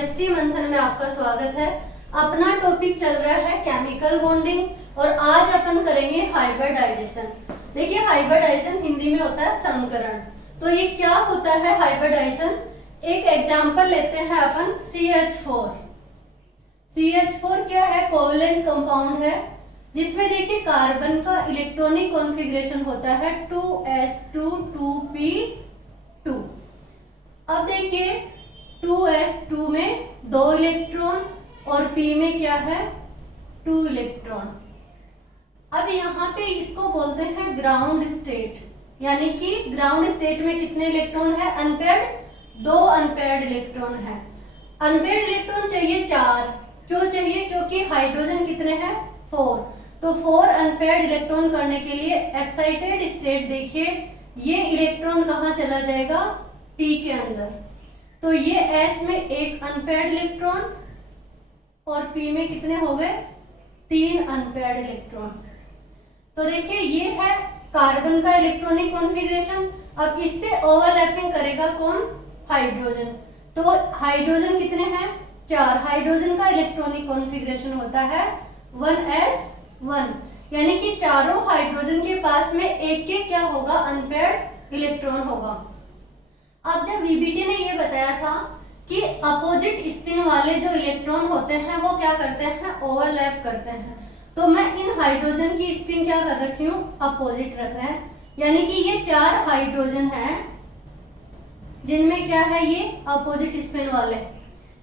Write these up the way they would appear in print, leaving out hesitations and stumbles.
Chemistry मंथन में आपका स्वागत है। अपना टॉपिक चल रहा है केमिकल बॉन्डिंग और आज अपन करेंगे हाइब्रिडाइजेशन। देखिए हाइब्रिडाइजेशन हिंदी में होता है संकरण। तो ये क्या होता है हाइब्रिडाइजेशन? एक एग्जांपल लेते हैं अपन CH4। CH4 क्या है? कोवलेंट कंपाउंड है जिसमें देखिए कार्बन का इलेक्ट्रॉनिक कॉन्फ़िगरेशन होता है 2s2 2p2। अब देखिए 2s2 में 2 इलेक्ट्रॉन और p में क्या है 2 इलेक्ट्रॉन। अब यहाँ पे इसको बोलते हैं ग्राउंड स्टेट, यानी कि ग्राउंड स्टेट में कितने इलेक्ट्रॉन है? अनपेयर्ड 2 अनपेयर्ड इलेक्ट्रॉन है। अनपेयर्ड इलेक्ट्रॉन चाहिए 4। क्यों चाहिए? क्योंकि हाइड्रोजन कितने हैं? 4। तो 4 अनपेयर्ड इलेक्ट्रॉन करने के लिए एक्साइटेड स्टेट देखिए ये इलेक्ट्रॉन कहाँ चला जाएगा? p के अंदर। तो ये s में एक अनपेयर्ड इलेक्ट्रॉन और p में कितने हो गए? 3 अनपेयर्ड इलेक्ट्रॉन। तो देखिए ये है कार्बन का इलेक्ट्रॉनिक कॉन्फ़िगरेशन। अब इससे ओवरलैपिंग करेगा कौन? हाइड्रोजन। तो हाइड्रोजन कितने हैं? 4। हाइड्रोजन का इलेक्ट्रॉनिक कॉन्फ़िगरेशन होता है 1s1, यानी कि चारों हाइड्रोजन के पास में एक के क्या होगा? अनपेयर्ड इलेक्ट्रॉन होगा। अब जब वीबीटी ने ये बताया था कि अपोजिट स्पिन वाले जो इलेक्ट्रॉन होते हैं वो क्या करते हैं? ओवरलैप करते हैं। तो मैं इन हाइड्रोजन की स्पिन क्या कर रखी हूँ? अपोजिट रख रहे हैं, यानी कि ये 4 हाइड्रोजन हैं जिनमें क्या है? ये अपोजिट स्पिन वाले,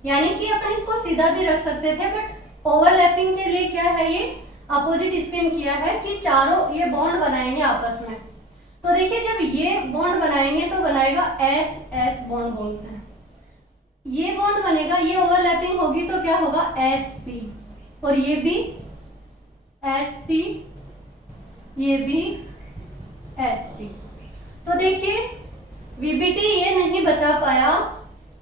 यानी कि अपन इसको सीधा भी रख सकते थे बट ओवरलैपिंग के लिए क्या है? ये अपोजिट स्पिन किया है कि चारों ये बॉन्ड बनाएंगे आपस में। तो देखिए जब ये बॉन्ड बनाएंगे तो बनाएगा S बॉन्ड बोलते हैं। ये बॉन्ड बनेगा, ये ओवरलैपिंग होगी तो क्या होगा? Sp, और ये भी Sp, ये भी Sp। तो देखिए वीबीटी ये नहीं बता पाया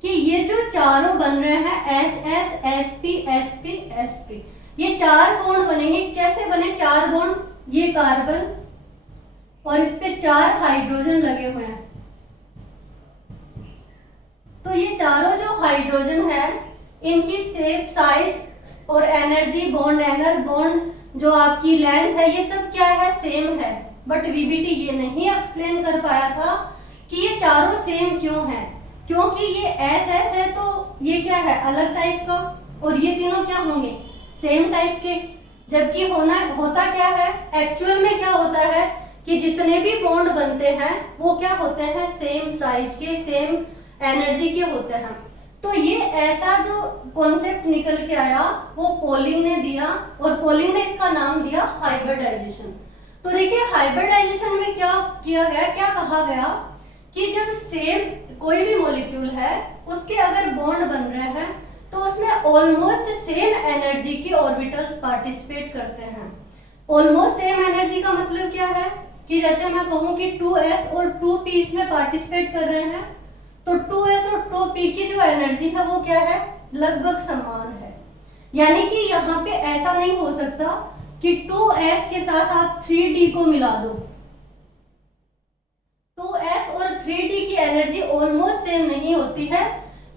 कि ये जो चारों बन रहे हैं SS Sp Sp Sp, ये 4 बॉन्ड बनेंगे। कैसे बने 4 बॉन्ड? ये कार्बन और इस पे 4 हाइड्रोजन लगे हुए हैं। तो ये चारों जो हाइड्रोजन है इनकी शेप, साइज और एनर्जी, बॉन्ड एंगल, बॉन्ड जो आपकी लेंथ है, ये सब क्या है? सेम है। बट वीबीटी ये नहीं एक्सप्लेन कर पाया था कि ये चारों सेम क्यों है। क्योंकि ये SS है तो ये क्या है? अलग टाइप का, और ये तीनों क्या होंगे? सेम टाइप के। जबकि होता क्या है एक्चुअल में? क्या होता है कि जितने भी बॉन्ड बनते हैं वो क्या होते हैं? सेम साइज के, सेम एनर्जी के होते हैं। तो ये ऐसा जो कॉन्सेप्ट निकल के आया वो पोलिंग ने दिया, और पोलिंग ने इसका नाम दिया हाइब्रिडाइजेशन। तो देखिए हाइब्रिडाइजेशन में क्या किया गया, क्या कहा गया कि जब सेम कोई भी मॉलिक्यूल है उसके अगर बॉन्ड बन रहे हैं तो उसमें ऑलमोस्ट सेम एनर्जी के ऑर्बिटल्स पार्टिसिपेट करते हैं। ऑलमोस्ट सेम एनर्जी का मतलब क्या है कि जैसे मैं कहूं कि 2s और 2p इसमें पार्टिसिपेट कर रहे हैं तो 2s और 2p की जो एनर्जी है वो क्या है? लगभग समान है। यानी कि यहाँ पे ऐसा नहीं हो सकता कि 2s के साथ आप 3d को मिला दो। 2s और 3d की एनर्जी ऑलमोस्ट सेम नहीं होती है।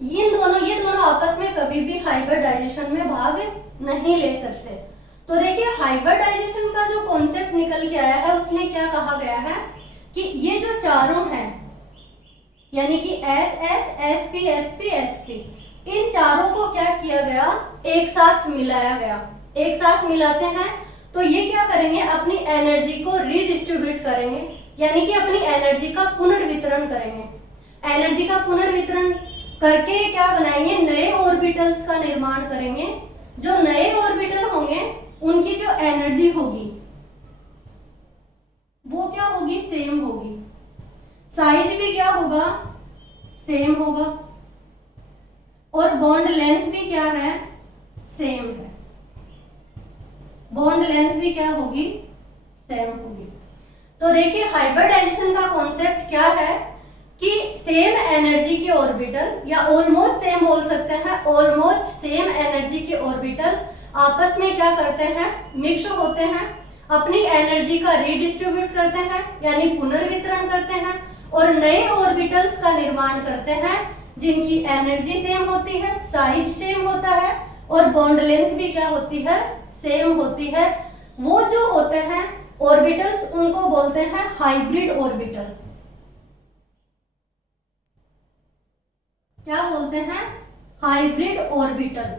ये दोनों आपस में कभी भी हाइब्रिडाइजेशन में भाग नहीं ले सकते। तो देखिए हाइब्रिडाइजेशन का जो कॉन्सेप्ट निकल के आया है उसमें क्या कहा गया है कि ये जो चारों हैं यानी कि SS Sp Sp Sp, इन चारों को क्या किया गया? एक साथ मिलाया गया। एक साथ मिलाते हैं तो ये क्या करेंगे? अपनी एनर्जी को रीडिस्ट्रीब्यूट करेंगे, यानी कि अपनी एनर्जी का पुनर्वितरण करेंगे। एनर्जी का पुनर्वितरण करके क्या बनाएंगे? नए ऑर्बिटल्स का निर्माण करेंगे। जो नए ऑर्बिटल होंगे उनकी जो एनर्जी होगी वो क्या होगी? सेम होगी। साइज भी क्या होगा? सेम होगा। और बॉन्ड लेंथ भी क्या है? सेम है। बॉन्ड लेंथ भी क्या होगी? सेम होगी। तो देखिए हाइब्रिडाइजेशन का कॉन्सेप्ट क्या है कि सेम एनर्जी के ऑर्बिटल, या ऑलमोस्ट सेम बोल सकते हैं, ऑलमोस्ट सेम एनर्जी के ऑर्बिटल आपस में क्या करते हैं? मिक्स होते हैं, अपनी एनर्जी का रीडिस्ट्रीब्यूट करते हैं यानी पुनर्वितरण करते हैं और नए ऑर्बिटल्स का निर्माण करते हैं जिनकी एनर्जी सेम होती है, साइज सेम होता है और बॉन्ड लेंथ भी क्या होती है, सेम होती है, वो जो होते हैं ऑर्बिटल्स, उनको बोलते हैं हाइब्रिड ऑर्बिटल। क्या बोलते हैं, हाइब्रिड ऑर्बिटल।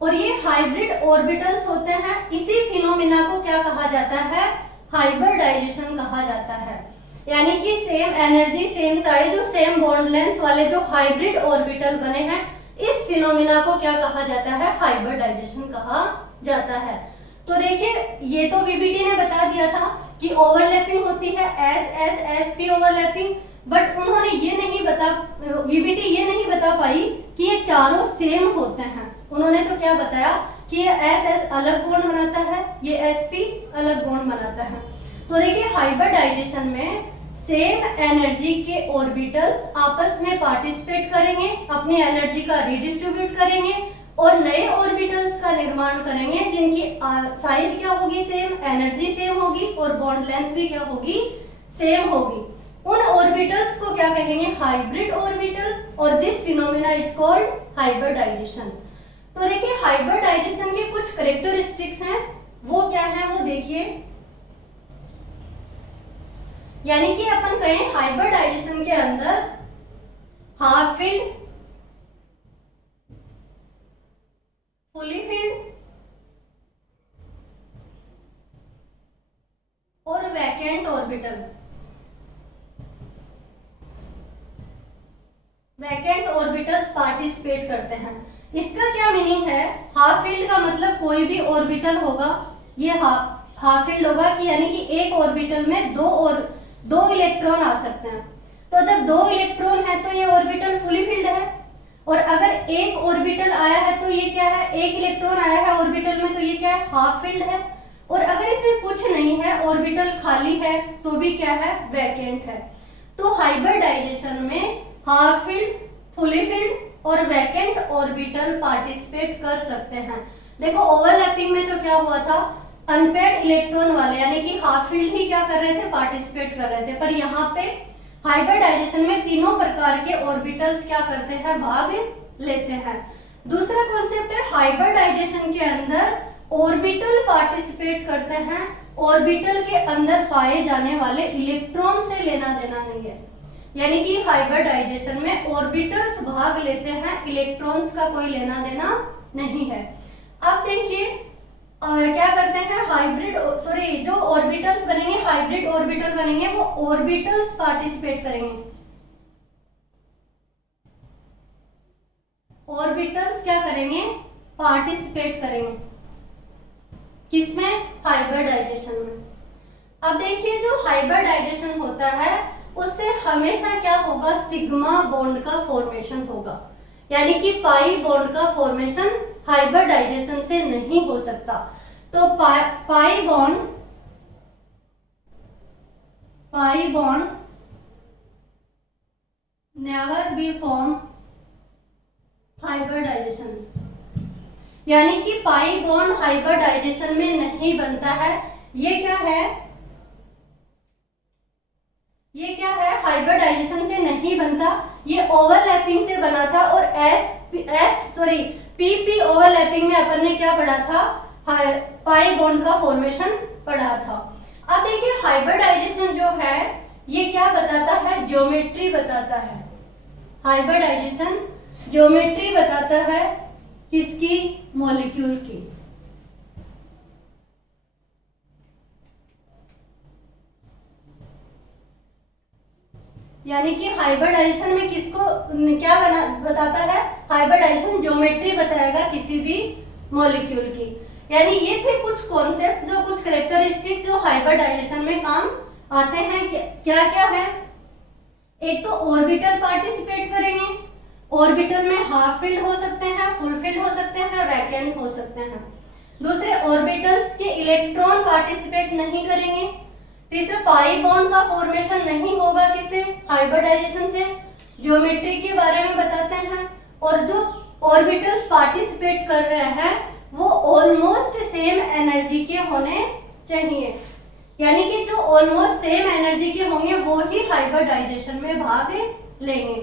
और ये हाइब्रिड ऑर्बिटल्स होते हैं, इसी फिनोमिना को क्या कहा जाता है, हाइब्रिडाइजेशन कहा जाता है। यानी कि सेम एनर्जी, सेम साइज और सेम बॉन्ड लेंथ वाले जो हाइब्रिड ऑर्बिटल बने हैं, इस फिनोमिना को क्या कहा जाता है, हाइब्रिडाइजेशन कहा जाता है। तो देखिए, ये तो वीबीटी ने बता दिया था कि ओवरलैपिंग होती है, S S S P overlapping, but उन्होंने ये नहीं वीबीटी ये नहीं बता पाई कि ये चारों सेम होते हैं। उन्होंने तो क्या बताया कि ये एस एस अलग बॉन्ड बनाता है, ये एस पी अलग बॉन्ड बनाता है। तो देखिए, हाइब्रिडाइजेशन में सेम एनर्जी के ऑर्बिटल्स आपस में पार्टिसिपेट करेंगे, अपनी एनर्जी का रिडिस्ट्रीब्यूट करेंगे और नए ऑर्बिटल्स का निर्माण करेंगे, जिनकी साइज क्या होगी, सेम, एनर्जी सेम होगी और बॉन्ड लेंथ भी क्या होगी, सेम होगी। उन ऑर्बिटल्स को क्या कहेंगे, हाइब्रिड ऑर्बिटल, और this phenomena is called hybridization. तो देखिए, हाइब्रिडाइजेशन के कुछ कैरेक्टरिस्टिक्स हैं, वो क्या है वो देखिए। यानी कि अपन कहें हाइब्रिडाइजेशन के अंदर हाफ फील्ड, फुली फील्ड और vacant orbital, vacant orbitals participate करते हैं। इसका क्या मीनिंग है, हाफ फील्ड का मतलब कोई भी ऑर्बिटल होगा, ये हाफ फील्ड होगा कि यानी कि एक ऑर्बिटल में दो इलेक्ट्रॉन आ सकते हैं। तो जब दो इलेक्ट्रॉन है तो ये ऑर्बिटल फुली फील्ड है, और अगर एक ऑर्बिटल आया है तो ये क्या है, एक इलेक्ट्रॉन आया है ऑर्बिटल में तो ये क्या है, हाफ फील्ड है। और अगर इसमें कुछ नहीं है, ऑर्बिटल खाली है, तो भी क्या है, वैकेंट है। तो हाइब्रिडाइजेशन में हाफ फील्ड, फुली फील्ड और वैकेंट ऑर्बिटल पार्टिसिपेट कर सकते हैं। देखो, ओवरलैपिंग में तो क्या हुआ था, अनपेयर्ड इलेक्ट्रॉन वाले यानी कि हाफ फील्ड ही क्या कर रहे थे, पार्टिसिपेट कर रहे थे। पर यहाँ पे हाइब्रिडाइजेशन में तीनों प्रकार के ऑर्बिटल्स क्या करते हैं, भाग लेते हैं। दूसरा कॉन्सेप्ट है, हाइब्रिडाइजेशन के अंदर ऑर्बिटल पार्टिसिपेट करते हैं, ऑर्बिटल के अंदर पाए जाने वाले इलेक्ट्रॉन से लेना देना नहीं है। यानी कि हाइब्रिडाइजेशन में ऑर्बिटल्स भाग लेते हैं, इलेक्ट्रॉन्स का कोई लेना देना नहीं है। अब देखिए, क्या करते हैं, जो ऑर्बिटल्स बनेंगे, हाइब्रिड ऑर्बिटल बनेंगे, वो ऑर्बिटल्स पार्टिसिपेट करेंगे। ऑर्बिटल्स क्या करेंगे, पार्टिसिपेट करेंगे, किसमें, हाइब्रिडाइजेशन में। अब देखिए, जो हाइब्रिडाइजेशन होता है उससे हमेशा क्या होगा, सिग्मा बॉन्ड का फॉर्मेशन होगा। यानी कि पाई बॉन्ड का फॉर्मेशन हाइब्रिडाइजेशन से नहीं हो सकता। तो pi bond never be form hybridization, यानी कि पाई बॉन्ड हाइब्रिडाइजेशन में नहीं बनता है। ये क्या है, हाइब्रिडाइजेशन से नहीं बनता, ये ओवरलैपिंग से बना था। और पीपी ओवरलैपिंग में अपन ने क्या पढ़ा था, पाई बॉन्ड का फॉर्मेशन पढ़ा था। अब देखिए, हाइब्रिडाइजेशन जो है ये क्या बताता है, ज्योमेट्री बताता है। हाइब्रिडाइजेशन ज्योमेट्री बताता है, किसकी, मॉलिक्यूल की। यानी कि हाइब्रिडाइजेशन में किसको क्या बताता है, हाइब्रिडाइजेशन ज्योमेट्री बताएगा किसी भी मॉलिक्यूल की। यानी ये थे कुछ कॉन्सेप्ट, जो कुछ कैरेक्टरिस्टिक जो हाइब्रिडाइजेशन में काम आते हैं। क्या क्या है, एक तो ऑर्बिटल पार्टिसिपेट करेंगे, ऑर्बिटल में हाफ फील्ड हो सकते हैं, फुल फील्ड हो सकते हैं, वैकेंट हो सकते हैं। दूसरे, ऑर्बिटल्स के इलेक्ट्रॉन पार्टिसिपेट नहीं करेंगे। तीसरा, पाई बॉन्ड का फॉर्मेशन नहीं होगा, किससे, हाइब्रिडाइजेशन से। ज्योमेट्री के बारे में बताते हैं, और जो ऑर्बिटल्स पार्टिसिपेट कर रहे हैं वो ऑलमोस्ट सेम एनर्जी के होने चाहिए। यानी कि जो ऑलमोस्ट सेम एनर्जी के होंगे वो ही हाइब्रिडाइजेशन में भाग लेंगे।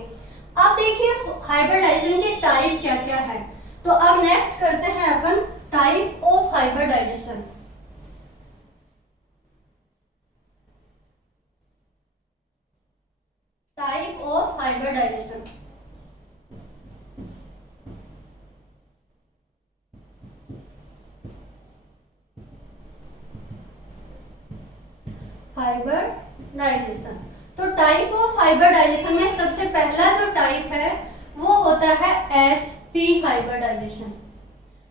अब देखिए हाइब्रिडाइजेशन के टाइप क्या क्या है। तो अब नेक्स्ट करते हैं अपन type of hybridization. Type of hybridization. Hybridization, तो टाइप ऑफ हाइब्रिडाइजेशन में सबसे पहला जो टाइप है वो होता है sp हाइब्रिडाइजेशन।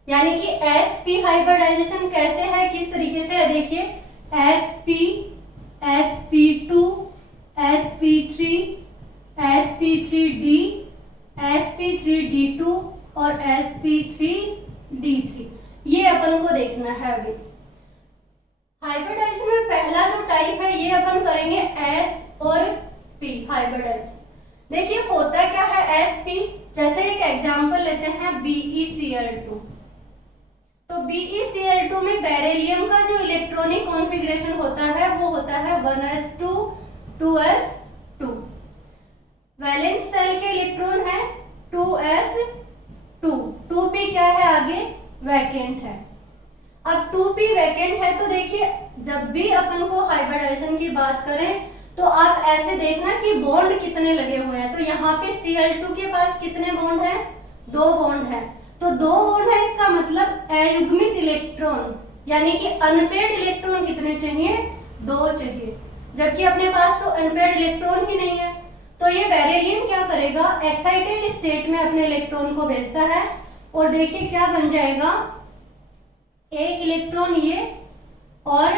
यानी कि sp हाइब्रिडाइजेशन कैसे है, किस तरीके से है, देखिए sp, sp2, sp3, sp3d, sp3d2 और sp3d3, ये अपन को देखना है अभी। हाइब्रिडाइजेशन में पहला जो टाइप है ये अपन करेंगे S और P हाइब्रिडाइजेशन। देखिए होता क्या है sp, जैसे एक एग्जांपल लेते हैं BeCl2। तो BeCl2 में बेरिलियम का जो इलेक्ट्रॉनिक कॉन्फ़िगरेशन होता है वो होता है 1s2 2s2। वैलेंस सेल के इलेक्ट्रॉन है 2s2, 2p क्या है आगे, वैकेंट है। अब 2p वैकेंट है तो देखिए जब भी अपन को हाइब्रिडाइजेशन की बात करें तो आप ऐसे देखना कि बॉन्ड कितने लगे हुए हैं। तो यहाँ पे Cl2 के पास कितने बॉन्ड हैं, 2 बॉन्ड हैं। तो 2 बॉन्ड है इसका मतलब अयुग्मित इलेक्ट्रॉन, यानी कि अनपेड इलेक्ट्रॉन कितने चाहिए, 2 चाहिए। जबकि अपने पास तो अनपेड इलेक्ट्रॉन ही नहीं है। तो ये बेरिलियम क्या करेगा, एक्साइटेड स्टेट में अपने इलेक्ट्रॉन को भेजता है और देखिए क्या बन जाएगा, एक इलेक्ट्रॉन ये और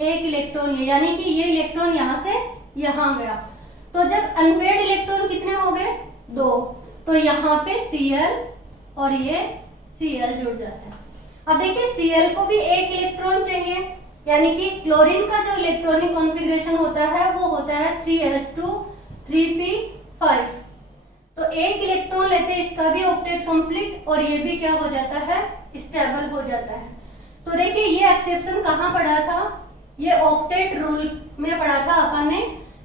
एक इलेक्ट्रॉन ये, यानी कि ये इलेक्ट्रॉन यहां से यहां गया। तो जब अनपेड इलेक्ट्रॉन कितने हो गए, 2, तो यहाँ पे Cl और ये Cl जुड़ जाता है। अब देखिए Cl को भी एक इलेक्ट्रॉन चाहिए, यानी कि क्लोरीन का जो इलेक्ट्रॉनिक कॉन्फ़िगरेशन होता है वो होता है 3s2 3p5। तो एक इलेक्ट्रॉन लेते हैं, इसका भी ऑक्टेट कंप्लीट और ये भी क्या हो जाता है, स्टेबल हो जाता है। तो देखिए ये एक्सेप्शन कहाँ पढ़ा था, ये ऑक्टेट रूल में पढ़ा था अपन ने।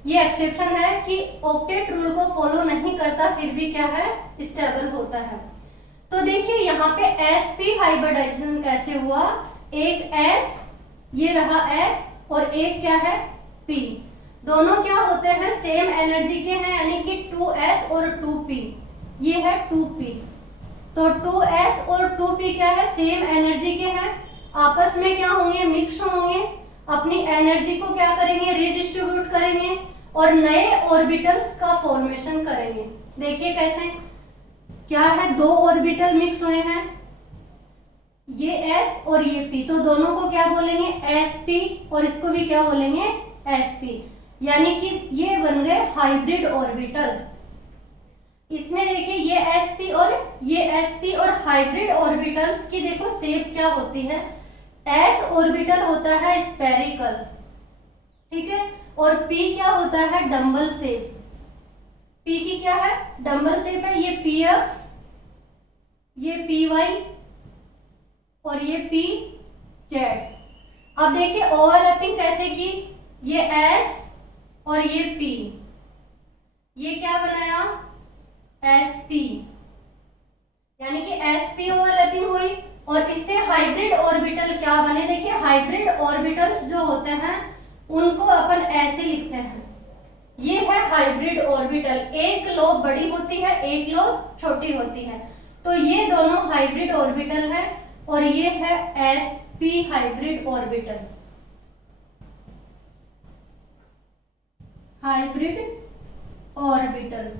ये एक्सेप्शन है कि ऑक्टेट रूल को फॉलो नहीं करता फिर भी क्या है, स्टेबल होता है। तो देखिए यहाँ पे sp हाइब्रिडाइजेशन कैसे हुआ, एक s, ये रहा s और एक क्या है p, दोनों क्या होते हैं, सेम एनर्जी के हैं, यानी कि 2s और 2p, ये है 2p। तो 2s और 2p क्या है, सेम एनर्जी के हैं, आपस में क्या होंगे, मिक्स होंगे, अपनी एनर्जी को क्या करेंगे, रिडिस्ट्रीब्यूट करेंगे और नए ऑर्बिटल्स का फॉर्मेशन करेंगे। देखिए कैसे, क्या है, 2 ऑर्बिटल मिक्स हुए हैं, ये s और ये p, तो दोनों को क्या बोलेंगे, sp और इसको भी क्या बोलेंगे, sp, यानी कि ये बन गए हाइब्रिड ऑर्बिटल। इसमें देखिए ये sp और ये sp और हाइब्रिड ऑर्बिटल्स की देखो शेप क्या होती है, s ऑर्बिटल होता है स्फेरिकल, ठीक है, और p क्या होता है, डंबल शेप। p की क्या है, डंबल शेप है, ये px, ये py और ये pz। अब देखिए ओवरलैपिंग कैसे की, ये s और ये p, ये क्या बनाया, sp, यानी कि sp ओवरलैपिंग हुई और इससे हाइब्रिड ऑर्बिटल क्या बने। देखिए हाइब्रिड ऑर्बिटल्स जो होते हैं उनको अपन ऐसे लिखते हैं, ये है हाइब्रिड ऑर्बिटल, एक लोब बड़ी होती है, एक लोब छोटी होती है। तो ये दोनों हाइब्रिड ऑर्बिटल है और ये है sp hybrid orbital, hybrid orbital.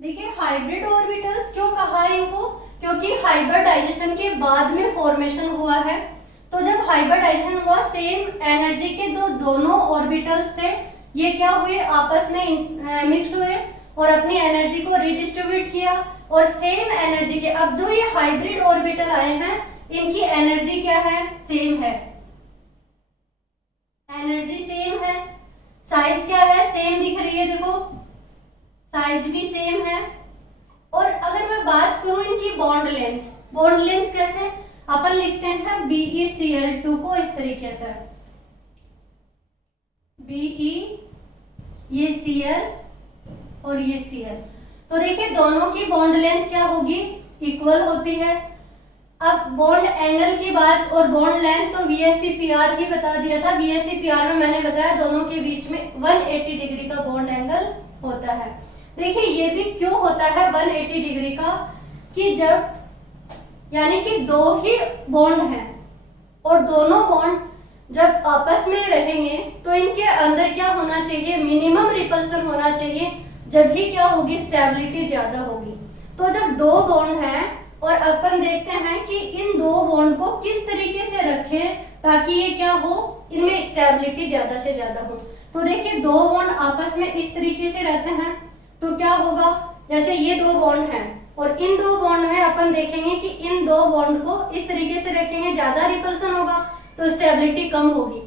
देखिए हाइब्रिड ऑर्बिटल्स क्यों कहा है इनको, क्योंकि हाइब्रिडाइजेशन के बाद में फॉर्मेशन हुआ है। तो जब हाइब्रिडाइजेशन हुआ, सेम एनर्जी के दोनों ऑर्बिटल्स थे, ये क्या हुए, आपस में मिक्स हुए और अपनी एनर्जी को रिडिस्ट्रीब्यूट किया और सेम एनर्जी के, अब जो ये हाइब्रिड ऑर्बिटल आए हैं इनकी एनर्जी क्या है, सेम है, एनर्जी सेम है, साइज क्या है, सेम दिख रही है, देखो साइज भी सेम है। और अगर मैं बात करूं इनकी बॉन्ड लेंथ, बॉन्ड लेंथ कैसे, अपन लिखते हैं BeCl2 को इस तरीके से, BeCl2 ये Cl और ये Cl। तो देखिए दोनों की बॉन्ड लेंथ क्या होगी, इक्वल होती है। अब बॉन्ड एंगल की बात और बॉन्ड लेंथ तो VSEPR ही बता दिया था। VSEPR में मैंने बताया दोनों के बीच में 180 डिग्री का बॉन्ड एंगल होता है। देखिए ये भी क्यों होता है 180 डिग्री का, कि जब यानी कि दो ही बॉन्ड हैं और दोनों बॉन्ड जब आपस में रहेंगे तो इनके अंदर क्या होना चाहिए, मिनिमम रिपल्सन होना चाहिए, जब ही क्या होगी, स्टेबिलिटी ज्यादा होगी। तो जब दो बॉन्ड हैं और अपन देखते हैं कि इन दो बॉन्ड को किस तरीके से रखें ताकि ये क्या हो, इनमें स्टेबिलिटी ज्यादा से ज्यादा हो। तो देखिए दो बॉन्ड आपस में इस तरीके से रहते हैं तो क्या होगा, जैसे ये दो बॉन्ड हैं और इन दो बॉन्ड में अपन देखेंगे कि इन दो बॉन्ड को इस तरीके से रखेंगे, ज्यादा रिपल्सन होगा तो स्टेबिलिटी कम होगी।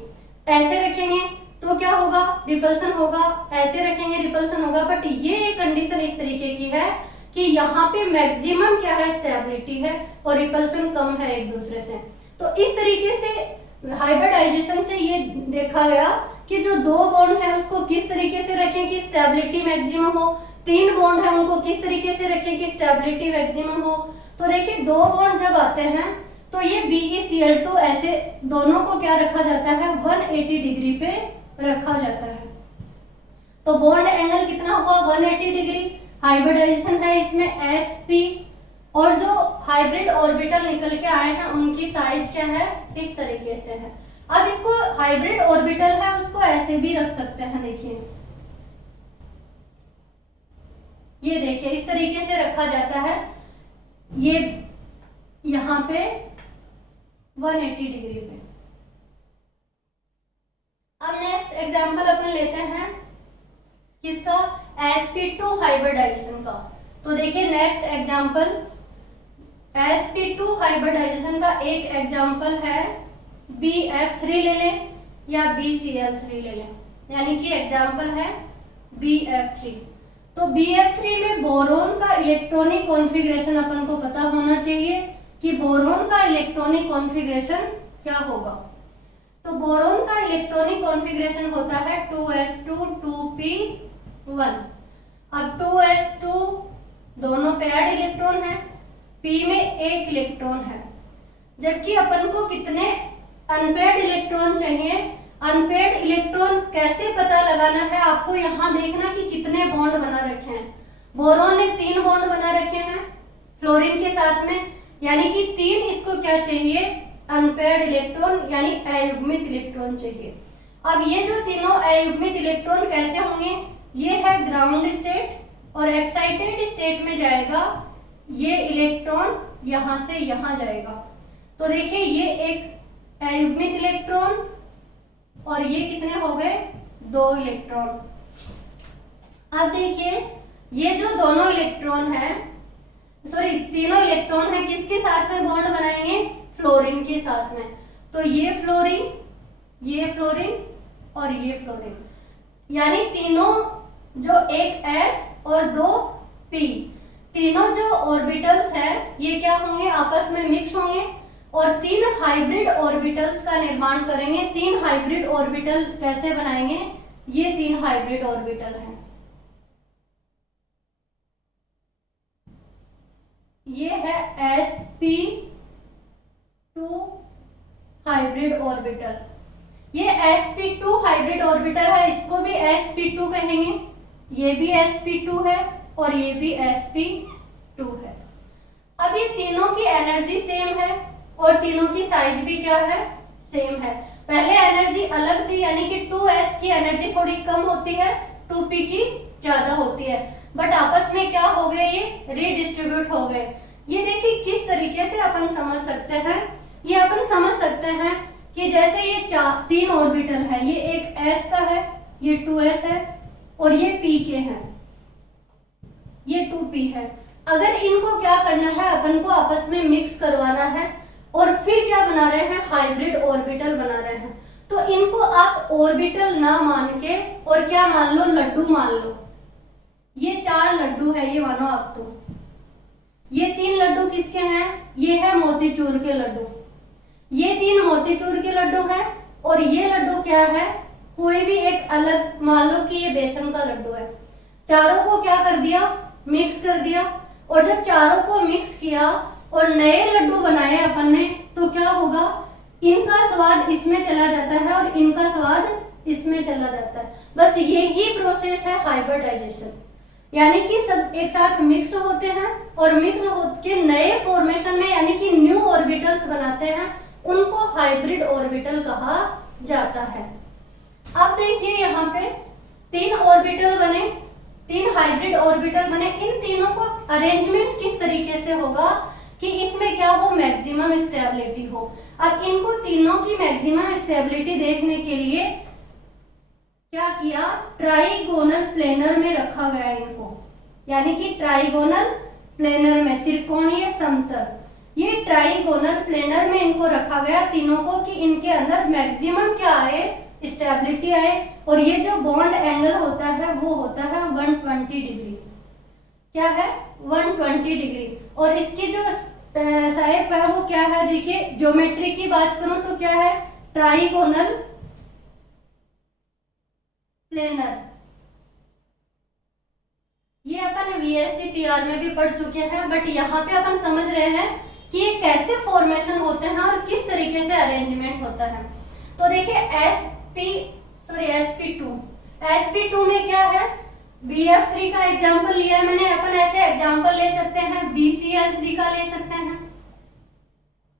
ऐसे रखेंगे तो क्या होगा, रिपल्सन होगा, ऐसे रखेंगे रिपल्सन होगा। बट ये एक कंडीशन इस तरीके की है कि यहाँ पे मैक्सिमम क्या है, स्टेबिलिटी है और रिपल्सन कम है एक दूसरे से। तो इस तरीके से हाइब्रिडाइजेशन से ये देखा गया कि जो दो बॉन्ड है उसको किस तरीके से रखें कि स्टेबिलिटी मैक्सिमम हो, तीन बॉन्ड है उनको किस तरीके से रखें कि स्टेबिलिटी मैक्सिमम हो। तो देखिए दो बॉन्ड जब आते हैं तो ये BeCl2 ऐसे दोनों को क्या रखा जाता है, 180 डिग्री पे रखा जाता है। तो बॉन्ड एंगल कितना हुआ, 180 डिग्री। हाइब्रिडाइजेशन है इसमें sp और जो हाइब्रिड ऑर्बिटल निकल के आए हैं उनकी साइज क्या है, इस तरीके से है। अब इसको हाइब्रिड ऑर्बिटल है उसको ऐसे भी रख सकते हैं, देखिए ये देखिए इस तरीके से रखा जाता है, ये यहाँ पे 180 डिग्री पे। अब नेक्स्ट एग्जांपल अपन लेते हैं किसका, sp2 हाइब्रिडाइजेशन का। तो देखिए नेक्स्ट एग्जांपल sp2 हाइब्रिडाइजेशन का एक एग्जांपल है BF3 ले लें या BCl3 ले लें, यानी कि एग्जांपल है BF3। तो BF3 में बोरोन का इलेक्ट्रॉनिक कॉन्फ़िगरेशन अपन को पता होना चाहिए कि बोरोन का इलेक्ट्रॉनिक कॉन्फ़िगरेशन क्या होगा। तो बोरोन का इलेक्ट्रॉनिक कॉन्फ़िगरेशन होता है 2s2 2p1। अब 2s2 दोनों पेयर्ड इलेक्ट्रॉन है, p में एक इलेक्ट्रॉन है, जबकि अपन को कितने अनपेयर्ड इलेक्ट्रॉन चाहिए। अनपेयर्ड इलेक्ट्रॉन कैसे पता लगाना है, आपको यहाँ देखना कि कितने बॉन्ड बना रखे हैं। बोरोन ने 3 बॉन्ड बना रखे हैं फ्लोरीन के साथ में, यानी कि 3 इसको क्या चाहिए, अनपेयर्ड इलेक्ट्रॉन यानी अयुग्मित इलेक्ट्रॉन चाहिए। अब ये जो तीनों अयुग्मित इलेक्ट्रॉन कैसे होंगे, ये है ग्राउंड स्टेट और एक्साइटेड स्टेट में जाएगा ये इलेक्ट्रॉन, यहां से यहां जाएगा। तो देखिए ये एक अयुग्मित इलेक्ट्रॉन और ये कितने हो गए, 2 इलेक्ट्रॉन। अब देखिए ये जो दोनों इलेक्ट्रॉन है, सॉरी तीनों इलेक्ट्रॉन है, किसके साथ में बॉन्ड बनाएंगे, फ्लोरीन के साथ में। तो ये फ्लोरीन और ये फ्लोरीन, यानी तीनों जो एक s और 2 p, तीनों जो ऑर्बिटल्स है ये क्या होंगे, आपस में मिक्स होंगे और 3 हाइब्रिड ऑर्बिटल्स का निर्माण करेंगे। 3 हाइब्रिड ऑर्बिटल कैसे बनाएंगे, ये 3 हाइब्रिड ऑर्बिटल हैं। ये है sp2 हाइब्रिड ऑर्बिटल, ये sp2 हाइब्रिड ऑर्बिटल है, इसको भी sp2 कहेंगे, ये भी sp2 है और ये भी sp2 है। अब ये तीनों की एनर्जी सेम है और तीनों की साइज भी क्या है, सेम है। पहले एनर्जी अलग थी, यानी कि 2s की एनर्जी थोड़ी कम होती है, 2p की ज्यादा होती है, बट आपस में क्या हो गए, ये रीडिस्ट्रीब्यूट हो गए। ये देखिए किस तरीके से अपन समझ सकते हैं, ये अपन समझ सकते हैं कि जैसे ये 3 ऑर्बिटल है, ये एक s का है, ये 2s है और ये p के हैं, ये 2p है। अगर इनको क्या करना है, अपन को आपस में मिक्स करवाना है और फिर क्या बना रहे हैं, हाइब्रिड ऑर्बिटल बना रहे हैं। तो इनको आप ऑर्बिटल ना मान के और क्या मान लो, लड्डू मान लो। ये 4 लड्डू है, ये मानो आप। तो ये 3 लड्डू किसके हैं, ये है मोतीचूर के लड्डू, ये 3 मोतीचूर के लड्डू हैं और ये लड्डू क्या है, कोई भी एक अलग, मान लो कि ये बेसन का लड्डू है, चारों को क्या कर दिया, मिक्स कर दिया। और जब चारों को मिक्स किया और नए लड्डू बनाए अपन ने, तो क्या होगा, इनका स्वाद इसमें चला जाता है और इनका स्वाद इसमें चला जाता है। बस यही प्रोसेस है हाइब्रिडाइजेशन, यानी कि सब एक साथ मिक्स होते हैं और मिक्स होकर नए फॉर्मेशन में यानी कि न्यू ऑर्बिटल्स बनाते हैं, उनको हाइब्रिड ऑर्बिटल कहा जाता है। अब देखिए यहाँ पे 3 ऑर्बिटल बने, 3 हाइब्रिड ऑर्बिटल बने। इन तीनों को अरेंजमेंट किस तरीके से होगा कि इसमें क्या हो, मैक्सिमम स्टेबिलिटी हो। अब इनको तीनों की मैक्सिमम स्टेबिलिटी देखने के लिए क्या किया, ट्राइगोनल प्लेनर में रखा गया इनको, यानी कि ट्राइगोनल प्लेनर में, त्रिकोणीय समतल, ये ट्राइगोनल प्लेनर में इनको रखा गया तीनों को कि इनके अंदर मैक्सिमम क्या आए, स्टेबिलिटी आए। और ये जो बॉन्ड एंगल होता है वो होता है 120 डिग्री। क्या है, 120 डिग्री। और इसकी जो साइड है वो क्या है, देखिए ज्योमेट्री की बात करूं तो क्या है, ट्राइगोनल प्लेनर। ये अपन वीएससी पीआर में भी पढ़ चुके हैं, बट यहाँ पे अपन समझ रहे हैं कि ये कैसे फॉर्मेशन होते हैं और किस तरीके से अरेंजमेंट होता है। तो देखिए sp2 में क्या है, BF3 का एग्जांपल लिया है मैंने, अपन ऐसे एग्जांपल ले सकते हैं BCl3 का ले सकते हैं,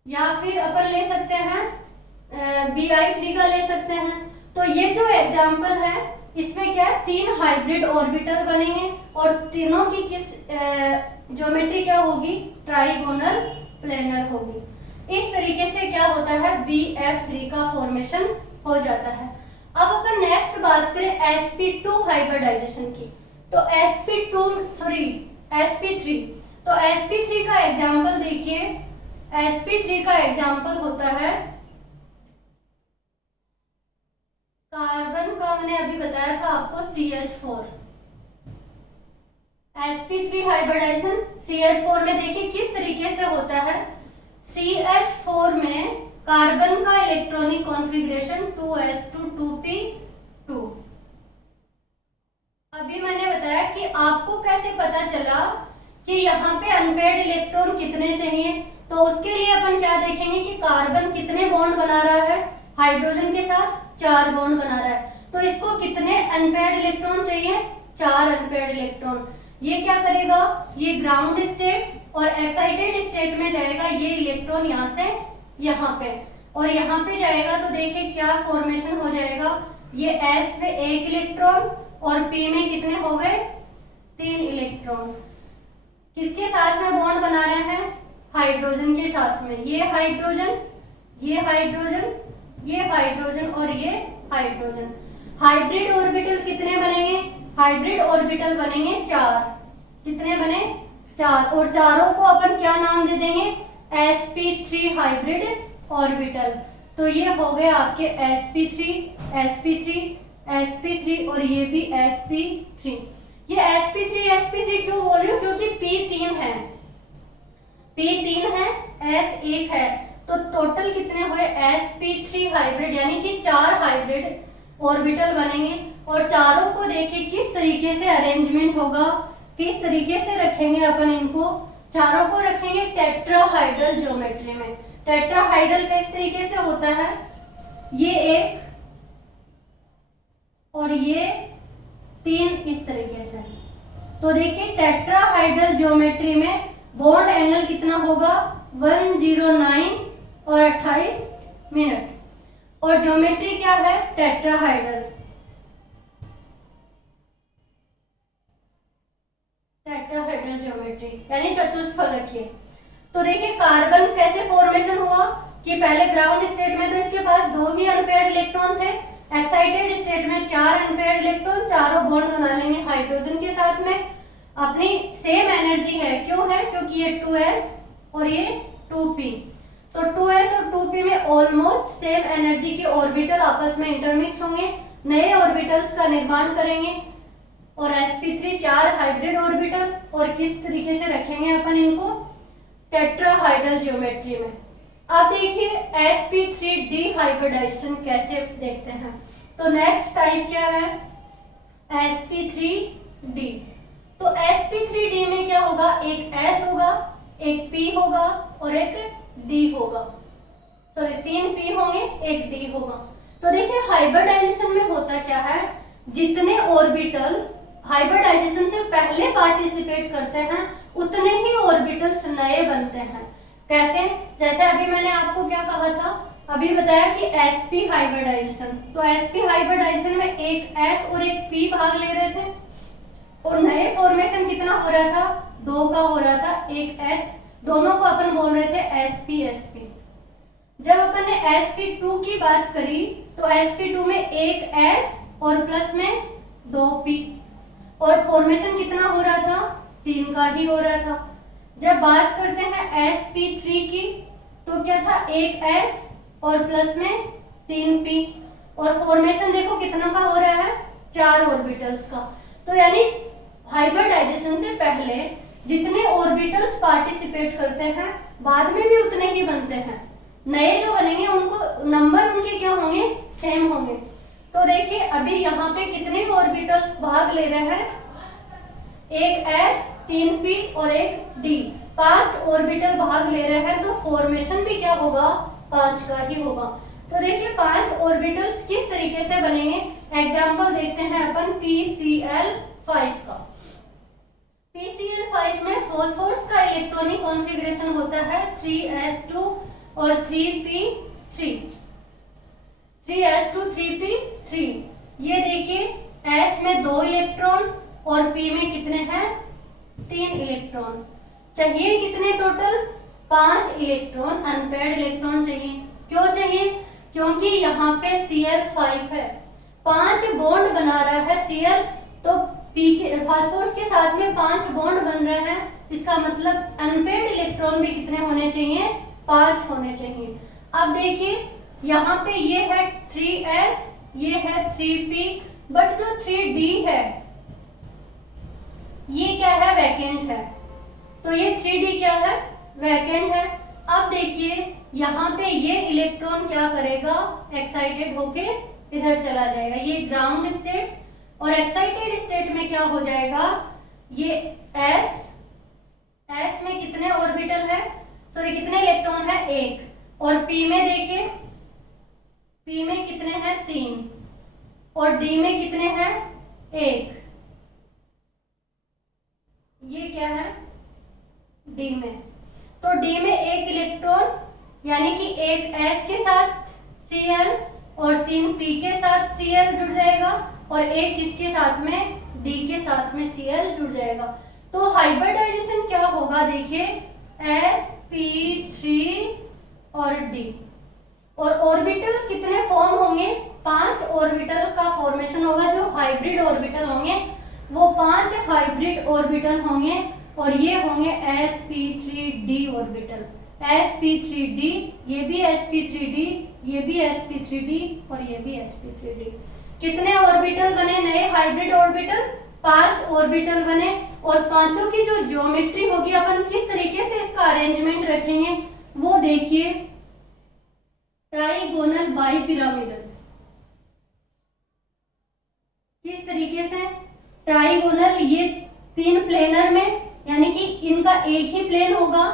या फिर अपन ले सकते हैं Bi3 का ले सकते हैं। तो ये जो एग्जांपल है इसमें क्या है, 3 हाइब्रिड ऑर्बिटल बनेंगे और तीनों की किस ज्योमेट्री क्या होगी, ट्राइगोनल प्लेनर होगी। इस तरीके से क्या होता है, BF3 का फॉर्मेशन हो जाता है। अब अपन नेक्स्ट बात करें sp2 हाइब्रिडाइजेशन की, तो sp3, तो sp3 का एग्जांपल देखिए, sp3 का एग्जांपल होता है कार्बन का, मैंने अभी बताया था आपको CH4। sp3 हाइब्रिडाइजेशन CH4 में देखिए किस तरीके से होता है। CH4 में कार्बन का इलेक्ट्रॉनिक कॉन्फ़िगरेशन 2s2 2p2। अभी मैंने बताया कि आपको कैसे पता चला कि यहाँ पे अनपेयर्ड इलेक्ट्रॉन कितने चाहिए, तो उसके लिए अपन क्या देखेंगे कि कार्बन कितने बॉन्ड बना रहा है, हाइड्रोजन के साथ 4 बॉन्ड बना रहा है, तो इसको कितने अनपेयर्ड इलेक्ट्रॉन चाहिए, 4 अनपेयर्ड इलेक्ट्रॉन। ये क्या करेगा, ये ग्राउंड स्टेट और एक्साइटेड स्टेट में जाएगा, ये इलेक्ट्रॉन यहाँ से यहाँ पे और यहाँ पे जाएगा, तो देखिए क्या फॉर्मेशन हो जाएगा, ये S पे 1 इलेक्ट्रॉन और P में कितने हो गए, 3 इलेक्ट्रॉन। किसके साथ में बॉन्ड बना रहे हैं, हाइड्रोजन के साथ में, ये हाइड्रोजन, ये हाइड्रोजन, ये हाइड्रोजन और ये हाइड्रोजन। हाइब्रिड ऑर्बिटल कितने बनेंगे, हाइब्रिड ऑर्बिटल बनेंगे 4। कितने बने, 4, और चारों को अपन क्या नाम दे देंगे, sp3 हाइब्रिड ऑर्बिटल। तो ये हो गए आपके sp3 और ये भी sp3। ये sp3 क्यों बोल रही हूँ, क्योंकि p3 है, s1 है, तो टोटल कितने हुए sp3 हाइब्रिड, यानी कि 4 हाइब्रिड ऑर्बिटल बनेंगे। और चारों को देखिए किस तरीके से अरेंजमेंट होगा, किस तरीके से रखेंगे अपन इनको, चारों को रखेंगे टेट्राहाइड्रल ज्योमेट्री में। टेट्राहाइड्रल किस तरीके से होता है, ये 1 और ये 3 इस तरीके से। तो देखिए टेट्राहाइड्रल ज्योमेट्री में बॉन्ड एंगल कितना होगा, 109 और 28 मिनट। और ज्योमेट्री क्या है, टेट्राहाइड्रल ज्योमेट्री यानी चतुष्फलकीय। तो देखिए कार्बन कैसे फॉर्मेशन हुआ कि पहले ग्राउंड स्टेट में तो इसके पास 2 ही अनपेयर्ड इलेक्ट्रॉन थे, एक्साइटेड स्टेट में 4 अनपेयर्ड इलेक्ट्रॉन, चारों बॉन्ड बना लेंगे हाइड्रोजन के साथ में, अपनी सेम एनर्जी है, क्यों है, क्योंकि ये 2s और ये 2p। तो 2s और 2p में ऑलमोस्ट सेम एनर्जी के ऑर्बिटल आपस में इंटरमिक्स होंगे, नए ऑर्बिटल्स का निर्माण करेंगे। और sp3 4 हाइब्रिड ऑर्बिटल, और किस तरीके से रखेंगे अपन इनको, टेट्राहाइड्रल ज्योमेट्री में। अब देखिए sp3 डिहाइब्रिडाइजेशन कैसे देखते हैं। तो नेक्स्ट टाइप क्या है, sp3d। तो sp3d में क्या होगा, एक s होगा, एक p होगा और एक d होगा, सॉरी 3 p होंगे, एक d होगा। तो देखिए हाइब्रिडाइजेशन में होता क्या है, जितने ऑर्बिटल्स हाइब्रिडाइजेशन से पहले पार्टिसिपेट करते हैं उतने ही ऑर्बिटल्स नए बनते हैं। कैसे, जैसे अभी मैंने आपको क्या कहा था, अभी बताया कि sp हाइब्रिडाइजेशन, तो sp हाइब्रिडाइजेशन में एक s और एक p भाग ले रहे थे और नए फॉर्मेशन कितना हो रहा था, 2 का हो रहा था, एक s, दोनों को अपन बोल रहे थे sp। जब अपन ने sp2 की बात करी तो sp2 में एक s और प्लस में 2 p और फॉर्मेशन कितना हो रहा था, 3 का ही हो रहा था। जब बात करते हैं sp3 की तो क्या था, एक s और प्लस में 3 p और फॉर्मेशन देखो कितना का हो रहा है, 4 ऑर्बिटल्स का। तो यानी हाइब्रिडाइजेशन से पहले जितने ऑर्बिटल्स पार्टिसिपेट करते हैं बाद में भी उतने ही बनते हैं, नए जो बनेंगे उनको नंबर उनके क्या होंगे, सेम होंगे। तो देखिए अभी यहाँ पे कितने ऑर्बिटल्स भाग ले रहे हैं, एक s, 3 p और एक d, 5 ऑर्बिटल भाग ले रहे हैं, तो फॉर्मेशन भी क्या होगा, 5 का ही होगा। तो देखिए 5 ऑर्बिटल्स किस तरीके से बनेंगे, एग्जांपल देखते हैं अपन PCl5 का। PCl5 में फॉस्फोरस का इलेक्ट्रॉनिक कॉन्फ़िगरेशन होता है 3s2 और 3p3, 3s2 3p3। ये देखिए s में 2 इलेक्ट्रॉन और p में कितने हैं, 3 इलेक्ट्रॉन। चाहिए कितने टोटल, 5 इलेक्ट्रॉन, अनपेयर्ड इलेक्ट्रॉन चाहिए। क्यों चाहिए, क्योंकि यहाँ पे Cl5 है, 5 बॉन्ड बना रहा है Cl, तो p के फास्फोरस के साथ में 5 बॉन्ड बन रहे हैं, इसका मतलब अनपेयर्ड इलेक्ट्रॉन भी कितने होने चाहिए, 5 होने चाहिए। अब देखिए यहाँ पे ये है 3s, ये है 3p, बट जो 3d है ये क्या है, वैकेंट है, तो ये 3d क्या है, वैकेंट है। अब देखिए यहाँ पे ये इलेक्ट्रॉन क्या करेगा, एक्साइटेड होके इधर चला जाएगा, ये ग्राउंड स्टेट, और एक्साइटेड स्टेट में क्या हो जाएगा, ये s में कितने ऑर्बिटल है, सॉरी कितने इलेक्ट्रॉन है, 1, और p में देखिए, p में कितने हैं, 3, और d में कितने हैं, 1। ये क्या है, d में, तो d में 1 इलेक्ट्रॉन, यानी कि एक s के साथ Cl और 3 p के साथ Cl जुड़ जाएगा, और एक किसके साथ में, d के साथ में Cl जुड़ जाएगा। तो हाइब्रिडाइजेशन क्या होगा, देखिए sp3 और d, और ऑर्बिटल कितने फॉर्म होंगे, 5 ऑर्बिटल का फॉर्मेशन होगा। जो हाइब्रिड ऑर्बिटल होंगे वो 5 हाइब्रिड ऑर्बिटल होंगे, और ये होंगे sp3d ऑर्बिटल, sp3d, ये भी sp3d, ये भी sp3d और ये भी sp3d। कितने ऑर्बिटल बने नए हाइब्रिड ऑर्बिटल, 5 ऑर्बिटल बने, और पांचों की जो ज्योमेट्री होगी, अपन किस तरीके से इसका अरेंजमेंट रखेंगे वो देखिए, ट्राइगोनल बाइपिरामिडल। किस तरीके से, ट्राइगोनल, ये 3 प्लेनर में, यानी कि इनका एक ही प्लेन होगा,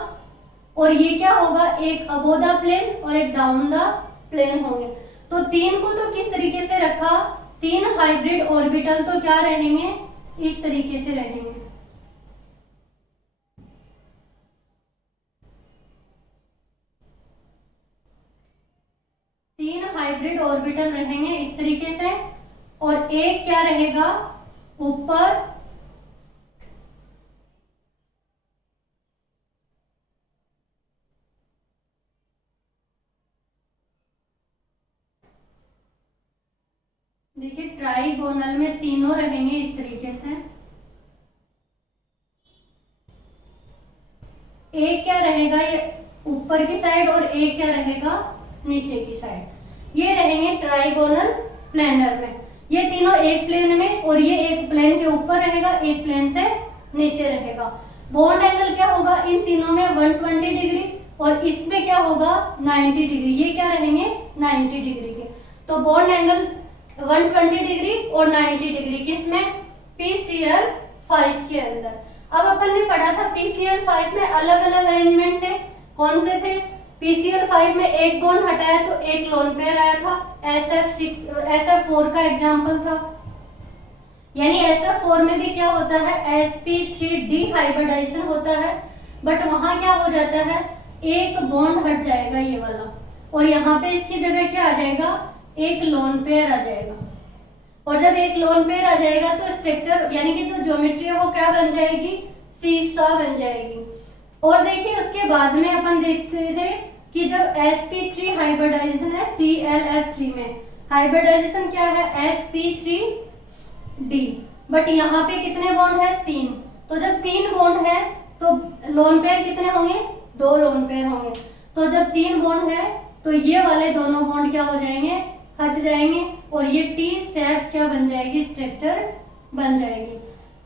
और ये क्या होगा, एक अबोव द प्लेन और एक डाउन द प्लेन होंगे। तो 3 को तो किस तरीके से रखा, 3 हाइब्रिड ऑर्बिटल तो क्या रहेंगे, इस तरीके से रहेंगे। तीन हाइब्रिड ऑर्बिटल रहेंगे इस तरीके से, और एक क्या रहेगा ऊपर, देखिए ट्राइगोनल में तीनों रहेंगे इस तरीके से। एक क्या रहेगा ये ऊपर की साइड, और एक क्या रहेगा नीचे की साइड। ये रहेंगे ट्राइगोनल प्लेनर में, ये तीनों एक प्लेन में, और ये एक प्लेन के ऊपर रहेगा, एक प्लेन से नीचे रहेगा। बॉन्ड एंगल क्या होगा इन तीनों में, 120 डिग्री, और इसमें क्या होगा 90 डिग्री। ये क्या रहेंगे 90 डिग्री के। तो बॉन्ड एंगल 120 डिग्री और 90 डिग्री, किसमें? PCl5 के अंदर। अब अपन ने पढ़ा था PCl5 में अलग अलग अरेंजमेंट थे, कौन से थे? PCl5 में एक बॉन्ड हटाया तो एक लोन पेयर आया था, SF4 का एग्जाम्पल था। यानी SF4 में भी क्या होता है? sp3 हाइब्रिडाइजेशन होता है, बट वहां क्या हो जाता है? एक बॉन्ड हट जाएगा ये वाला, और यहाँ पे इसकी जगह क्या आ जाएगा? एक लोन पेयर आ जाएगा। और जब एक लोन पेयर आ जाएगा तो स्ट्रक्चर यानी कि जो ज्योमेट्री है वो क्या बन जाएगी? सीसॉ बन जाएगी। और देखिए उसके बाद में अपन देखते थे कि जब sp3 हाइब्रिडाइजेशन है ClF3 में, हाइब्रिडाइजेशन क्या है? sp3d, बट यहाँ पे कितने बॉन्ड है? 3। तो जब 3 बॉन्ड है तो लोन पेयर कितने होंगे? 2 लोन पेयर होंगे। तो जब 3 बॉन्ड है तो ये वाले दोनों बॉन्ड क्या हो जाएंगे? हट जाएंगे, और ये टी शेप क्या बन जाएगी? स्ट्रक्चर बन जाएगी।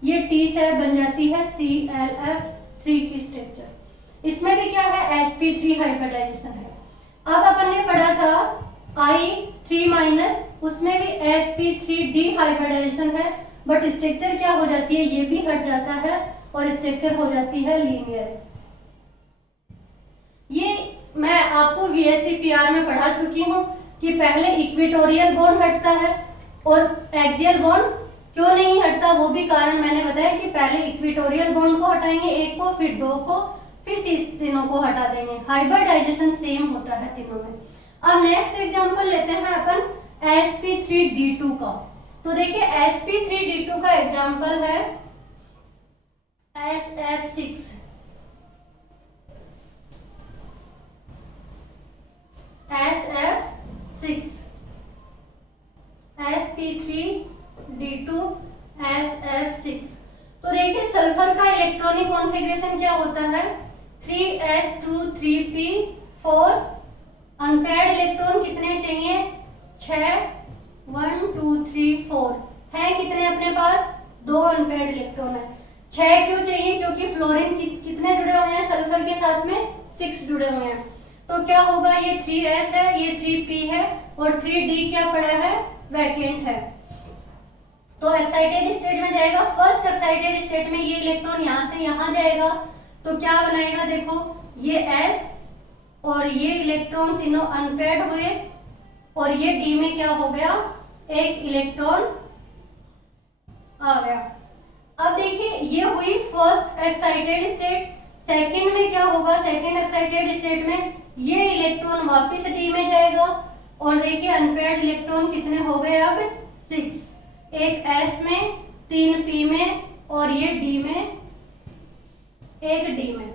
ये टी शेप बन जाती है ClF3 की स्ट्रक्चर। इसमें भी क्या है? sp3 हाइब्रिडाइजेशन है। अब अपन ने पढ़ा था I3-, उसमें भी sp3d हाइब्रिडाइजेशन है, बट स्ट्रक्चर क्या हो जाती है? ये भी हट जाता है और स्ट्रक्चर हो जाती है लीनियर। ये मैं आपको VSCPR में पढ़ा चुकी हूँ कि पहले इक्वेटोरियल बॉन्ड हटता है और एक्सियल बॉन्ड क्यों नहीं हटता, वो भी कारण मैंने बताया कि पहले इक्वेटोरियल बॉन्ड को हटाएंगे एक को, फिर 2 को, फिर तीनों को हटा देंगे। हाइब्रिडाइजेशन सेम होता है तीनों में। अब नेक्स्ट एग्जांपल लेते हैं अपन sp3d2 का। तो देखिए sp3d2 का एग्जांपल है SF6। sp3d2 SF6। तो देखिए सल्फर का इलेक्ट्रॉनिक कॉन्फ़िगरेशन क्या होता है? 3s2 3p4। अनपेयर्ड इलेक्ट्रॉन कितने चाहिए? 6। 1 2 3 4 है कितने अपने पास? 2 अनपेयर्ड इलेक्ट्रॉन है। 6 क्यों चाहिए? क्योंकि फ्लोरीन कितने जुड़े हुए हैं सल्फर के साथ में? 6 जुड़े हुए हैं। तो क्या होगा? ये 3s है, ये 3p है, और 3d क्या पड़ा है? वैकेंट है। तो एक्साइटेड स्टेट में जाएगा। फर्स्ट एक्साइटेड स्टेट में ये इलेक्ट्रॉन यहाँ से यहाँ जाएगा, तो क्या बनाएगा? देखो ये s और ये इलेक्ट्रॉन तीनों अनपेयर्ड हुए, और ये d में क्या हो गया? एक इलेक्ट्रॉन आ गया। अब देखिए ये हुई फर्स्ट एक्साइटेड स्टेट। सेकंड में क्या होगा? सेकंड एक्साइटेड स्टेट में ये इलेक्ट्रॉन वापस d में जाएगा, और देखिए अनपेयर्ड इलेक्ट्रॉन कितने हो गए? अब 6। एक s में, 3 p में, और ये d में, एक d में,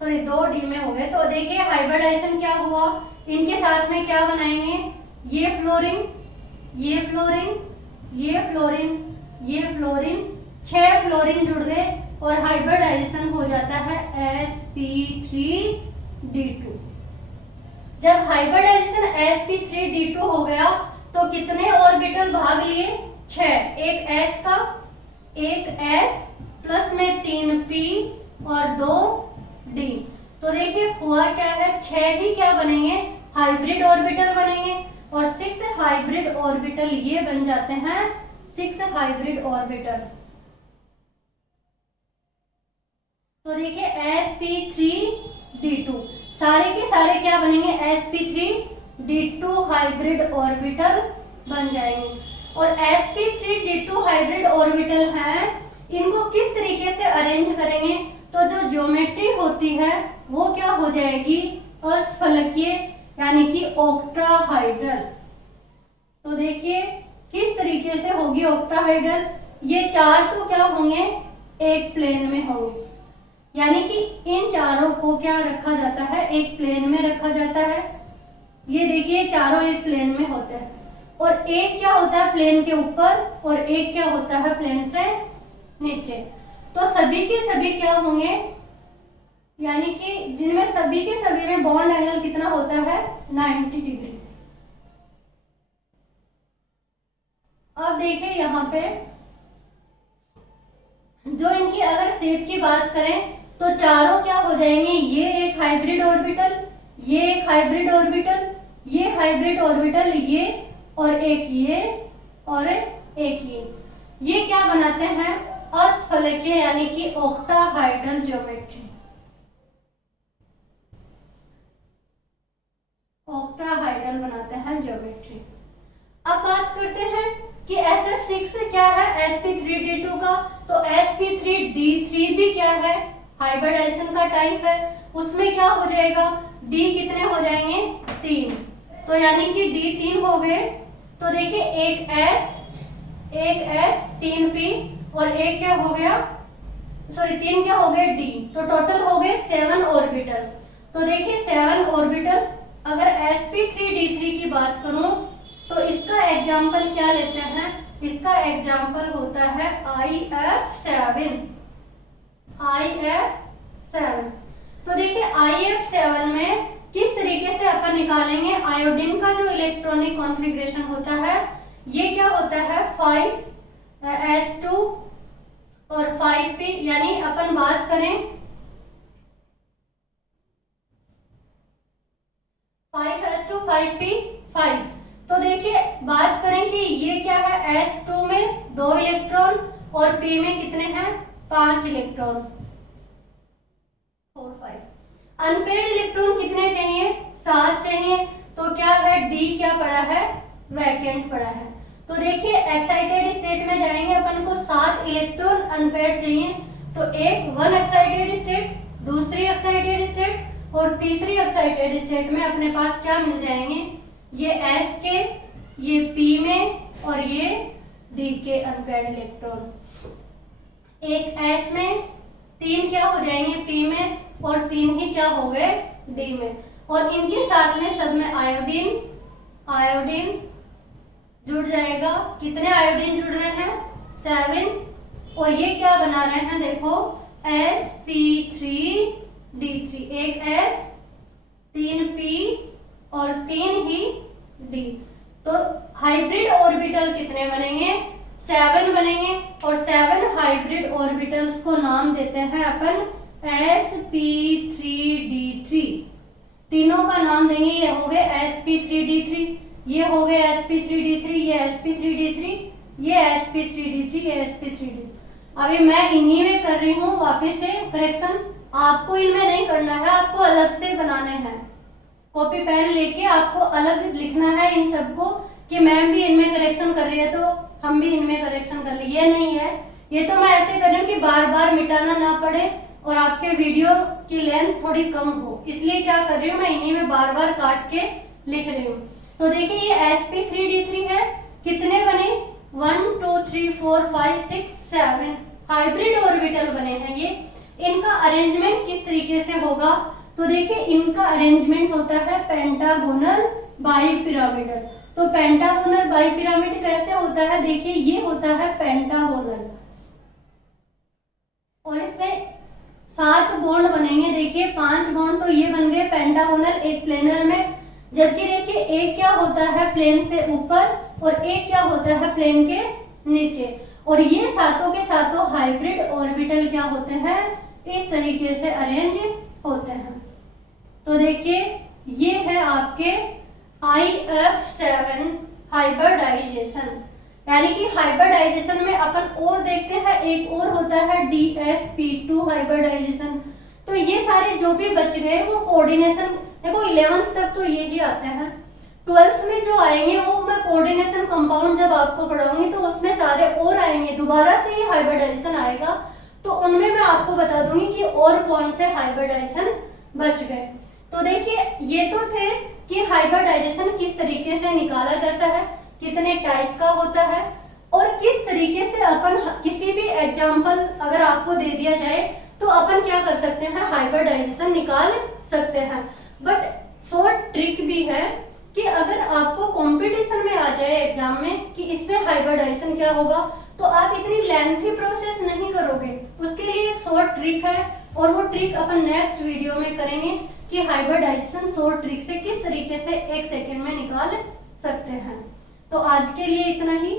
सॉरी 2 d में हो गए। तो देखिए हाइब्रिडाइजेशन क्या हुआ? इनके साथ में क्या बनाएंगे? ये फ्लोरीन, ये फ्लोरीन, ये फ्लोरीन, ये फ्लोरीन, 6 फ्लोरीन जुड़ गए और हाइब्रिडाइजेशन हो जाता है sp3d2। जब हाइब्रिडाइजेशन sp3d2 हो गया तो कितने ऑर्बिटल भाग लिए? 6। एक s का, एक s प्लस में 3p और 2d। तो देखिए हुआ क्या है? 6 ही क्या बनेंगे? हाइब्रिड ऑर्बिटल बनेंगे, और 6 हाइब्रिड ऑर्बिटल ये बन जाते हैं 6 हाइब्रिड ऑर्बिटल। तो देखिए sp3d2 सारे के सारे क्या बनेंगे? sp3d2 हाइब्रिड ऑर्बिटल बन जाएंगे। और sp3d2 हाइब्रिड ऑर्बिटल हैं, इनको किस तरीके से अरेंज करेंगे? तो जो ज्योमेट्री होती है वो क्या हो जाएगी? अष्टफलकीय, यानी कि ऑक्टाहाइड्रल। तो देखिए किस तरीके से होगी ऑक्टाहाइड्रल? ये 4 तो क्या होंगे? एक प्लेन में होंगे, यानी कि इन चारों को क्या रखा जाता है? एक प्लेन में रखा जाता है। ये देखिए चारों एक प्लेन में होते हैं, और एक क्या होता है प्लेन के ऊपर, और एक क्या होता है प्लेन से नीचे। तो सभी के सभी क्या होंगे? यानी कि जिनमें सभी के सभी में बॉन्ड एंगल कितना होता है? 90 डिग्री। अब देखिए यहाँ पे जो इनकी अगर शेप की बात करें तो चारों क्या हो जाएंगे? ये एक हाइब्रिड ऑर्बिटल, ये एक हाइब्रिड ऑर्बिटल, ये हाइब्रिड ऑर्बिटल, ये और एक ये और एक ये क्या बनाते हैं, अष्टफलकीय यानी कि ऑक्टाहाइड्रल ज्योमेट्री, ऑक्टाहाइड्रल बनाते हैं ज्योमेट्री। अब बात करते हैं कि SF6 क्या है sp3d2 का, तो sp3d3 भी क्या है, हाइब्रिडाइजेशन का टाइप है, उसमें क्या हो जाएगा, d कितने हो जाएंगे 3, तो यानी कि d 3 हो गए। तो देखिए एक s 3p और एक क्या हो गया, सॉरी 3 क्या हो गए d, तो टोटल हो गए 7 ऑर्बिटल्स। तो देखिए 7 ऑर्बिटल्स, अगर sp3d3 की बात करूं तो इसका एग्जाम्पल क्या लेते हैं, इसका एग्जाम्पल होता है IF7। तो देखिए IF7 में किस तरीके से अपन निकालेंगे, आयोडीन का जो इलेक्ट्रॉनिक कॉन्फ़िगरेशन होता है ये क्या होता है 5s2 और 5p, यानी अपन बात करें 5s2 5p 5, तो देखिए बात करें कि ये क्या है s2 में 2 इलेक्ट्रॉन और p में कितने हैं 5 इलेक्ट्रॉन 4 5। अनपेड इलेक्ट्रॉन कितने चाहिए 7 चाहिए, तो क्या है d क्या पड़ा है वैकेंट पड़ा है। तो देखिए एक्साइटेड स्टेट में जाएंगे अपन को 7 इलेक्ट्रॉन अनपेड चाहिए, तो एक 1 एक्साइटेड स्टेट, दूसरी एक्साइटेड स्टेट और तीसरी एक्साइटेड स्टेट में अपने पास क्या मिल जाएंगे, ये S के, ये P में और ये D के अनपेड इलेक्ट्रॉन। एक S में 3 क्या हो जाएंगे P में और 3 ही क्या हो गए D में, और इनके साथ में सब में आयोडीन जुड़ जाएगा। कितने आयोडीन जुड़ रहे हैं 7, और ये क्या बना रहे हैं देखो sp3d3, एक S 3p और 3 ही d, तो हाइब्रिड ऑर्बिटल कितने बनेंगे 7 बनेंगे, और 7 हाइब्रिड ऑर्बिटल्स को नाम देते हैं अपन sp3d3। तीनों का नाम देंगे, ये हो गए sp3d3, ये हो गए sp3d3, ये sp3d3, ये sp3d3, ये sp3d। अभी मैं इन्हीं में कर रही हूँ वापस से करेक्शन, आपको इनमें नहीं करना है, आपको अलग से बनाने हैं। कॉपी पेन लेके आपको अलग लिखना है इन सबको कि मैम भी इनमें करेक्शन कर रही है तो हम भी इनमें करेक्शन कर ले, ये नहीं है। ये तो मैं ऐसे कर रही हूँ कि बार बार मिटाना ना पड़े और आपके वीडियो की लेंथ थोड़ी कम हो, इसलिए क्या कर रही हूँ मैं इन्हीं में बार बार काट के लिख रही हूँ। तो देखिए ये sp3d3 है, कितने बने 1 2 3 4 5 6 7 हाइब्रिड ऑर्बिटल बने हैं। ये इनका अरेंजमेंट किस तरीके से होगा, तो देखिए इनका अरेंजमेंट होता है पेंटागोनल बाइपिरामिडल। तो पेंटागोनल बाइपिरामिड कैसे होता है, देखिए ये होता है पेंटागोनल, और इसमें 7 बॉन्ड बनेंगे। देखिए 5 बॉन्ड तो ये बन गए पेंटागोनल एक प्लेनर में, जबकि देखिए एक क्या होता है प्लेन से ऊपर और एक क्या होता है प्लेन के नीचे, और ये सातों के सातों हाइब्रिड ऑर्बिटल क्या होते हैं इस तरीके से अरेंज होते हैं। तो देखिए ये है आपके IF7 हाइब्रिडाइजेशन, यानी कि हाइब्रिडाइजेशन में अपन और देखते हैं एक और होता है DSP2 हाइब्रिडाइजेशन। तो ये सारे जो भी बच गए वो कोऑर्डिनेशन, देखो 11th तक तो ये ही आते हैं, 12th में जो आएंगे वो मैं कोऑर्डिनेशन कंपाउंड जब आपको पढ़ाऊंगी तो उसमें सारे और आएंगे, दोबारा से ये हाइब्रिडाइजेशन आएगा तो उनमें मैं आपको बता दूंगी कि और कौन से हाइब्रिडाइजेशन बच गए। तो देखिए ये तो थे कि हाइब्रिडाइजेशन किस तरीके से निकाला जाता है, कितने टाइप का होता है, और किस तरीके से अपन किसी भी एग्जाम्पल अगर आपको दे दिया जाए तो अपन क्या कर सकते हैं हाइब्रिडाइजेशन निकाल सकते हैं। बट शॉर्ट ट्रिक भी है कि अगर आपको कंपटीशन में आ जाए एग्जाम में कि इसमें हाइब्रिडाइजेशन क्या होगा तो आप इतनी लेंथी प्रोसेस नहीं करोगे, उसके लिए एक शॉर्ट ट्रिक है, और वो ट्रिक अपन नेक्स्ट वीडियो में करेंगे कि हाइब्रिडाइजेशन शॉर्ट ट्रिक से किस तरीके से 1 सेकंड में निकाल सकते हैं। तो आज के लिए इतना ही।